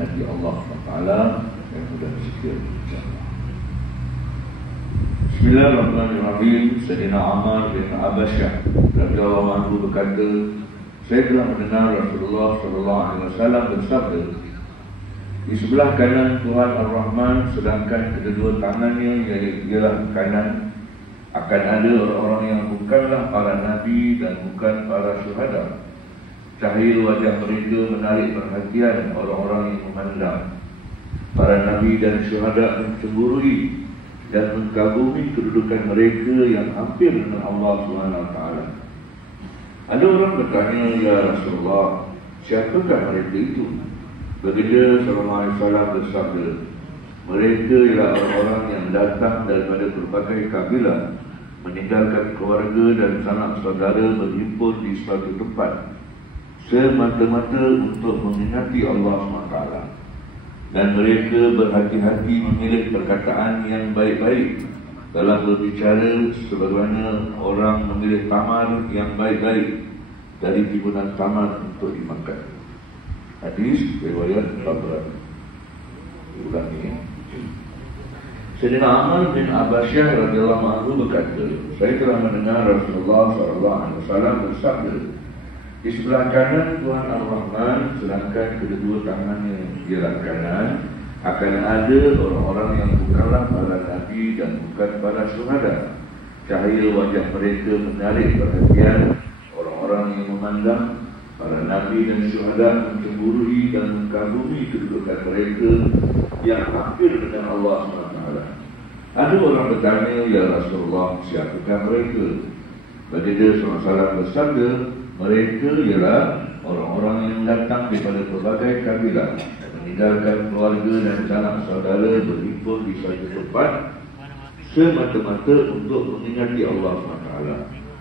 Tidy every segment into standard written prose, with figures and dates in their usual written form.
meminati Allah SWT yang mudah bersikir, insyaAllah. Bismillahirrahmanirrahim. Sayyidina Ammar bin Abasyah radhiyallahu anhu berkata, saya telah mendengar Rasulullah SAW bersabda, di sebelah kanan Tuhan Ar-Rahman, sedangkan kedua tangannya ialah kanan, akan ada orang-orang yang bukanlah para nabi dan bukan para syuhada. Cahaya wajah mereka menarik perhatian orang-orang yang memandang. Para nabi dan syuhada mencemburui dan mengagumi kedudukan mereka yang hampir dengan Allah SWT. Ada orang bertanya, ya Rasulullah, siapakah mereka itu? Baginda SAW bersabda, mereka ialah orang-orang yang datang daripada berbagai kabilah, meninggalkan keluarga dan sanak saudara, berhimpun di suatu tempat semata-mata untuk mengingati Allah SWT. Dan mereka berhati-hati memilih perkataan yang baik-baik dalam berbicara, sebagaimana orang memilih tamar yang baik-baik dari timbunan tamar untuk dimakan. Hadis riwayat Tabrani. Ulangi. Sayyidina Ammar bin Abasyah radhiyallahu anhu berkata, saya telah mendengar Rasulullah SAW bersabda, di sebelah kanan Tuhan Ar-Rahman, sedangkan kedua tangannya ialah kanan, akan ada orang-orang yang bukanlah para nabi dan bukan para syuhada. Cahaya wajah mereka menarik perhatian orang-orang yang memandang. Para nabi dan syuhada mencemburui dan mengagumi kedudukan mereka yang hampir dengan Allah SWT. Ada orang bertanya, ya Rasulullah, siapakah mereka? Baginda SAW bersabda, mereka ialah orang-orang yang datang daripada berbagai kabilah, meninggalkan keluarga dan sanak saudara, berhimpun di suatu tempat semata-mata untuk mengingati Allah SWT.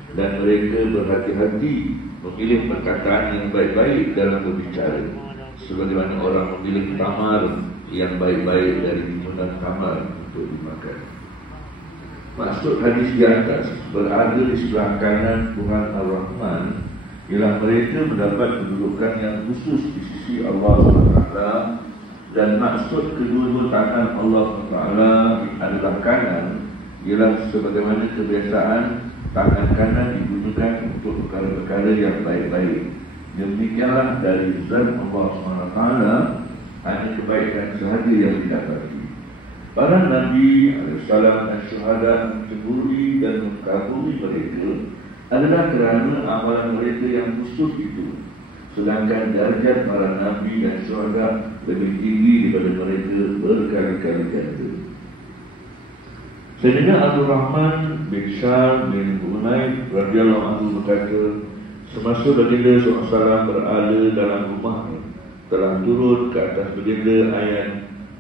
Dan mereka berhati-hati memilih perkataan yang baik-baik dalam berbicara, sebagaimana orang memilih tamar yang baik-baik dari timbunan tamar untuk dimakan. Maksud hadis di atas, berada di sebelah kanan Tuhan Ar-Rahman, ialah mereka mendapat kedudukan yang khusus di sisi Allah SWT. Dan maksud kedua-dua tangan Allah SWT adalah kanan, ialah sebagaimana kebiasaan tangan kanan digunakan untuk perkara-perkara yang baik-baik. Demikianlah dari zat Allah SWT hanya kebaikan sahaja yang didapati. Para Nabi alaihissalam dan syuhada mencemburui dan mengagumi mereka adalah kerana amalan mereka yang khusus itu. Sedangkan darjat para Nabi dan syuhada lebih tinggi daripada mereka berkali-kali ganda. Sayyidina Abdul Rahman bin Syar bin Hunayf radhiyallahu anhu berkata, semasa baginda SAW berada dalam rumahnya, telah turun ke atas baginda ayat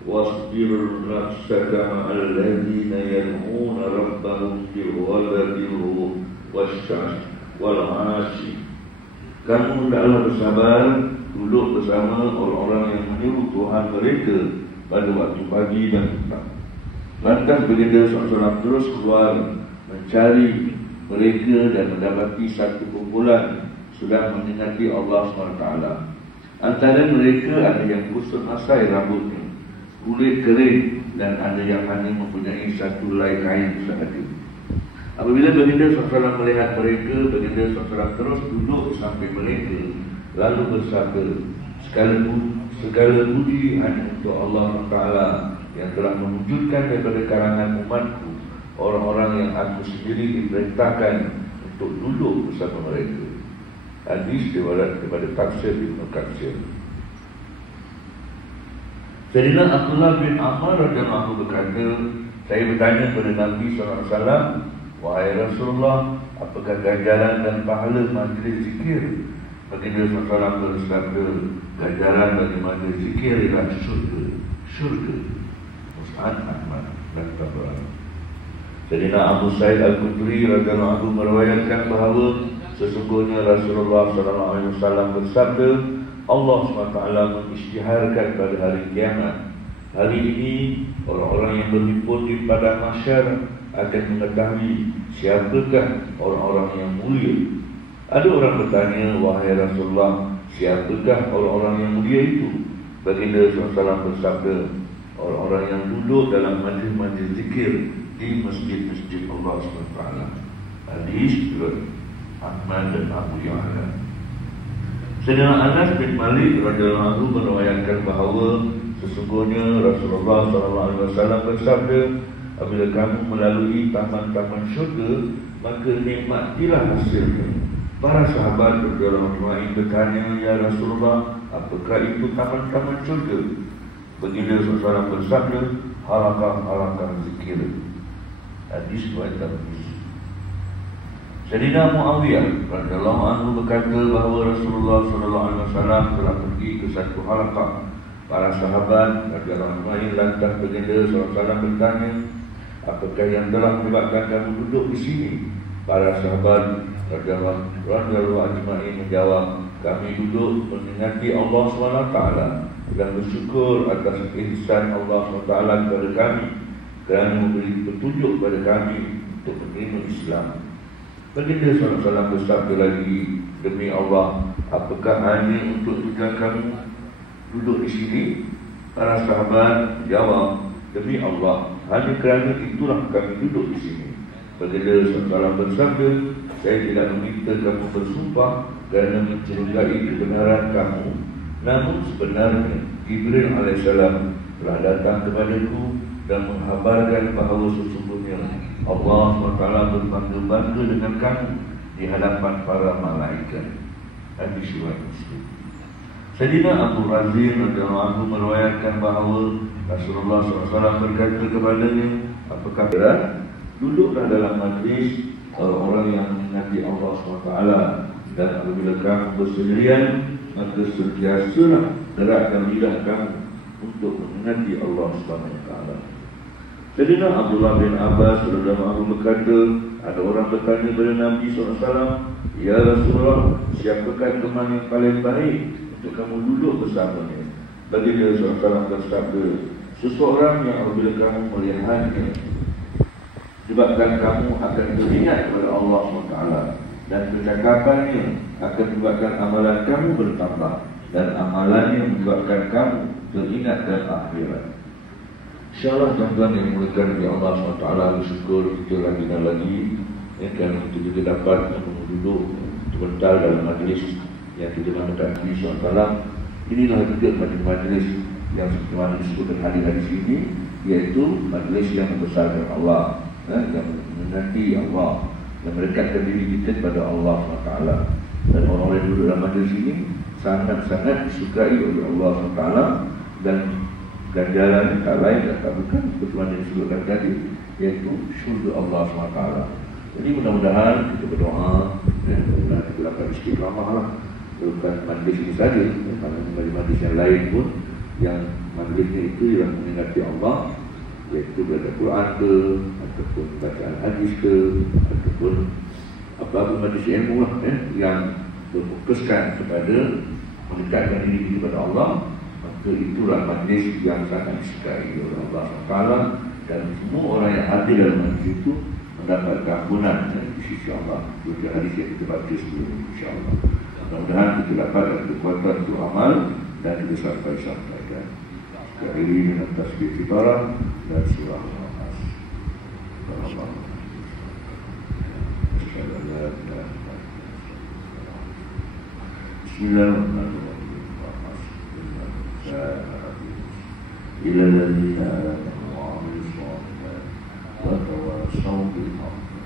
wasbir nafsaka ma'al ladzina yad'una rabbahum bil ghadati wasy'ash wal 'ashi. Kamu hendaklah bersabar, duduk bersama orang-orang yang menyeru Tuhan mereka pada waktu pagi dan petang. Lantas baginda SAW terus keluar mencari mereka dan mendapati satu kumpulan sedang mengingati Allah SWT. Antara mereka ada yang kusut asai rambutnya, kulit kering, dan ada yang hanya mempunyai satu helai kain sahaja. Apabila baginda SAW melihat mereka, baginda SAW terus duduk samping mereka, lalu bersabda, segala puji hanya untuk Allah Ta'ala yang telah mewujudkan daripada kalangan umatku orang-orang yang aku sendiri diperintahkan untuk duduk bersama mereka. Hadis riwayat kepada Tafsir Ibnu Katsir. Sayyidina Abdullah bin Ammar radhiyallahu anhu berkata, saya bertanya kepada Nabi SAW, wahai Rasulullah, apakah ganjaran dan pahala majlis zikir? Baginda SAW bersabda, ganjaran bagi majlis zikir ialah syurga. Mus'ad Ahmad dan Tabrani. Sayyidina Abu Sa'id Al-Khudri radhiyallahu anhu meriwayatkan bahawa sesungguhnya Rasulullah SAW bersabda, Allah SWT mengisytiharkan pada hari kiamat. Hari ini orang-orang yang berhimpun di padang mahsyar akan mengetahui siapakah orang-orang yang mulia. Ada orang bertanya, wahai Rasulullah, siapakah orang-orang yang mulia itu? Baginda SAW bersabda, orang-orang yang duduk dalam majlis-majlis zikir di masjid-masjid Allah SWT. Hadis riwayat Ahmad dan Abu Ya'la. Sayyidina Anas bin Malik radhiyallahu anhu meriwayatkan bahawa sesungguhnya Rasulullah SAW bersabda, apabila kamu melalui taman-taman syurga, maka nikmatilah hasilnya. Para sahabat radhiyallahu anhu bertanya, ya Rasulullah, apakah itu taman-taman syurga? Baginda SAW bersabda, halaqah-halaqah zikir. Hadis riwayat Tirmizi. Sayyidina Muawiyah radhiyallahu anhu berkata bahawa Rasulullah SAW telah pergi ke satu halaqah. Para sahabat radhiyallahu anhu lantas baginda SAW bertanya, apakah yang telah menyebabkan kamu duduk di sini? Para sahabat radhiyallahu anhu menjawab, kami duduk mengingati Allah SWT dan bersyukur atas ihsan Allah SWT kepada kami kerana memberi petunjuk kepada kami untuk menerima Islam. Baginda SAW bersabda lagi, demi Allah, apakah hanya untuk tujuan kamu duduk di sini? Para sahabat menjawab, demi Allah, hanya kerana itulah kami duduk di sini. Baginda SAW bersabda, saya tidak meminta kamu bersumpah kerana mencurigai kebenaran kamu. Namun sebenarnya Jibril AS telah datang kepadaku dan menghabarkan bahawa sesungguhnya Allah SWT berbangga-bangga dengan kamu di hadapan para malaikat. Hadis riwayat Muslim. Sayyidina Abu Razin radhiyallahu anhu meriwayatkan bahawa Rasulullah SAW berkata kepadanya, apakah berat? Duduklah dalam majlis orang-orang yang mengingati Allah SWT, dan apabila kamu bersendirian, maka sentiasalah gerakkan lidah kamu untuk mengingati Allah SWT. Sayyidina Abdullah bin Abbas radhiyallahu anhu berkata, ada orang bertanya kepada Nabi SAW, ya Rasulullah, siapakah teman yang paling baik untuk kamu duduk bersamanya? Baginda SAW bersabda, seseorang yang apabila kamu melihatnya, sebabkan kamu akan teringat kepada Allah SWT, dan percakapannya akan menyebabkan amalan kamu bertambah, dan amalannya menyebabkan kamu teringat dan akhirat. InsyaAllah tuan-tuan yang dimuliakan oleh Allah SWT, bersyukur kita lagi dan lagi kerana kita juga dapat duduk sebentar dalam majlis yang kita namakan Nabi SAW. Inilah juga majlis yang seperti mana disebut hadis-hadis ini, iaitu majlis yang membesarkan Allah, yang menanti Allah, yang mendekatkan diri kita kepada Allah SWT. Dan orang-orang yang duduk dalam majlis ini sangat-sangat disukai oleh Allah SWT, dan ganjaran tak lain dan tak bukan seperti mana disebutkan tadi, iaitu syurga Allah SWT. Jadi mudah-mudahan kita berdoa dan kita dapat istiqamah lah, bukan majlis ini saja, majlis yang lain pun yang majlisnya itu yang mengingati Allah, iaitu baca Quran ke, ataupun bacaan hadis ke, ataupun apa-apa majlis ilmu lah, yang berfokuskan kepada mendekatkan diri kepada Allah, maka itulah majlis yang sangat disukai oleh Allah SWT, dan semua orang yang hadir dalam majlis itu mendapat keampunan di sisi Allah. Itu hadis yang kita baca sebelum, insyaAllah. Mudah-mudahan kita dapat kekuatan untuk amal dan kita sampaikan. Akhiri dengan tasbih fitrah dan surah Al-Nas. Bismillahirrahmanirrahim. Ila ladina amanu wa amilu shalihat wa tawassaw bil haqq